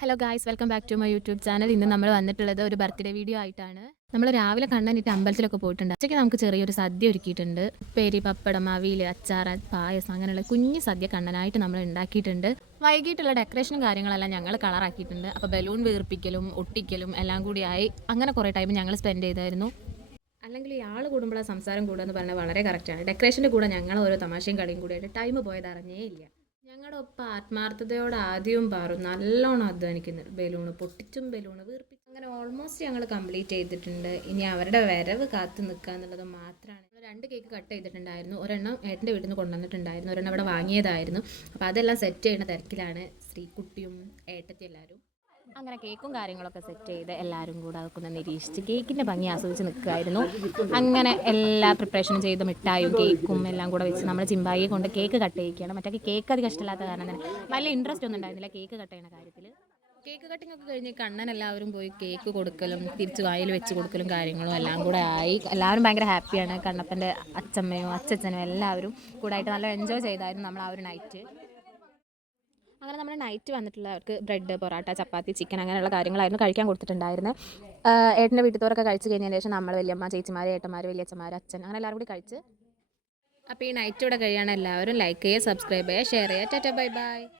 Hello guys, welcome back to my YouTube channel. ഇന്ന് നമ്മൾ വന്നിട്ടുള്ളത് ഒരു ബർത്ത്ഡേ വീഡിയോ ആയിട്ടാണ്. നമ്മൾ രാവിലെ കണ്ണനിട്ട് അമ്പലത്തിലൊക്കെ പോയിട്ടുണ്ട്. ഉച്ചയ്ക്ക് നമുക്ക് ചെറിയൊരു സദ്യ ഒരുക്കിയിട്ടുണ്ട്. പേരി, പപ്പടം, അവിയൽ, അച്ചാർ, പായസം, അങ്ങനെയുള്ള കുഞ്ഞ് സദ്യ കണ്ണനായിട്ട് നമ്മൾ ഉണ്ടാക്കിയിട്ടുണ്ട്. വൈകിട്ടുള്ള ഡെക്കറേഷനും കാര്യങ്ങളെല്ലാം ഞങ്ങൾ കളറാക്കിയിട്ടുണ്ട്. അപ്പോൾ ബലൂൺ വീർപ്പിക്കലും ഒട്ടിക്കലും എല്ലാം കൂടിയായി അങ്ങനെ കുറേ ടൈം ഞങ്ങൾ സ്പെൻഡ് ചെയ്തായിരുന്നു. അല്ലെങ്കിൽ ഈ ആൾ കൂടുമ്പോഴാണ് സംസാരം കൂടുക എന്ന് പറഞ്ഞാൽ വളരെ കറക്റ്റാണ്. ഡെക്കറേഷൻ്റെ കൂടെ ഞങ്ങൾ ഓരോ തമാശയും കളിയും കൂടിയായിട്ട് ടൈം പോയത് അറിഞ്ഞേ ഇല്ല. ഞങ്ങളുടെ ഒപ്പം ആത്മാർത്ഥതയോടെ ആദ്യവും പാറും നല്ലോണം അധ്വാനിക്കുന്നു. ബലൂണ് പൊട്ടിച്ചും ബലൂണ് വീർപ്പിച്ചും അങ്ങനെ ഓൾമോസ്റ്റ് ഞങ്ങൾ കംപ്ലീറ്റ് ചെയ്തിട്ടുണ്ട്. ഇനി അവരുടെ വരവ് കാത്തു നിൽക്കുക എന്നുള്ളത് മാത്രമാണ്. 2 കേക്ക് കട്ട് ചെയ്തിട്ടുണ്ടായിരുന്നു. ഒരെണ്ണം ഏട്ടൻ്റെ വീട്ടിൽ നിന്ന് കൊണ്ടുവന്നിട്ടുണ്ടായിരുന്നു, ഒരെണ്ണം അവിടെ വാങ്ങിയതായിരുന്നു. അപ്പോൾ അതെല്ലാം സെറ്റ് ചെയ്യുന്ന തിരക്കിലാണ് ശ്രീകുട്ടിയും ഏട്ടത്തി എല്ലാവരും. അങ്ങനെ കേക്കും കാര്യങ്ങളൊക്കെ സെറ്റ് ചെയ്ത് എല്ലാവരും കൂടെ അതൊക്കെ ഒന്ന് നിരീക്ഷിച്ച് കേക്കിൻ്റെ ഭംഗി ആസ്വദിച്ച് നിൽക്കുമായിരുന്നു. അങ്ങനെ എല്ലാ പ്രിപ്പറേഷനും ചെയ്ത് മിഠായും കേക്കും എല്ലാം കൂടെ വെച്ച് നമ്മൾ ചിമ്പായിയെ കൊണ്ട് കേക്ക് കട്ട് ചെയ്യിക്കുകയാണ്. മറ്റേ കേക്ക് അധികം ഇഷ്ടമില്ലാത്ത കാരണം തന്നെ വലിയ ഇൻട്രസ്റ്റ് ഒന്നും ഉണ്ടായിരുന്നില്ല കേക്ക് കട്ട് ചെയ്യുന്ന കാര്യത്തിൽ. കേക്ക് കട്ടിംഗ് ഒക്കെ കഴിഞ്ഞ് കണ്ണൻ എല്ലാവരും പോയി കേക്ക് കൊടുക്കലും തിരിച്ച് വായിൽ വെച്ച് കൊടുക്കലും കാര്യങ്ങളും എല്ലാം കൂടെ ആയി. എല്ലാവരും ഭയങ്കര ഹാപ്പിയാണ്. കണ്ണപ്പൻ്റെ അച്ചമ്മയും അച്ചച്ചനും എല്ലാവരും കൂടായിട്ട് നല്ല എൻജോയ് ചെയ്തായിരുന്നു നമ്മൾ ആ ഒരു നൈറ്റ്. അങ്ങനെ നമ്മൾ നൈറ്റ് വന്നിട്ടുള്ളവർക്ക് ബ്രെഡ്, പൊറോട്ട, ചപ്പാത്തി, ചിക്കൻ അങ്ങനെയുള്ള കാര്യങ്ങളായിരുന്നു കഴിക്കാൻ കൊടുത്തിട്ടുണ്ടായിരുന്നത്. ഏട്ടൻ്റെ വീട്ടിലത്തോരൊക്കെ കഴിച്ച് കഴിഞ്ഞതിന് ശേഷം നമ്മൾ വലിയമ്മ, ചേച്ചിമാർ, ഏട്ടന്മാർ, വലിയച്ഛന്മാർ, അച്ഛൻ അങ്ങനെ എല്ലാവരും കൂടി കഴിച്ച്. അപ്പോൾ ഈ നൈറ്റ് ഇവിടെ കഴിയാണ്. എല്ലാവരും ലൈക്ക് ചെയ്യുക, സബ്സ്ക്രൈബ് ചെയ്യുക, ഷെയർ ചെയ്യുക. Tata, bye bye.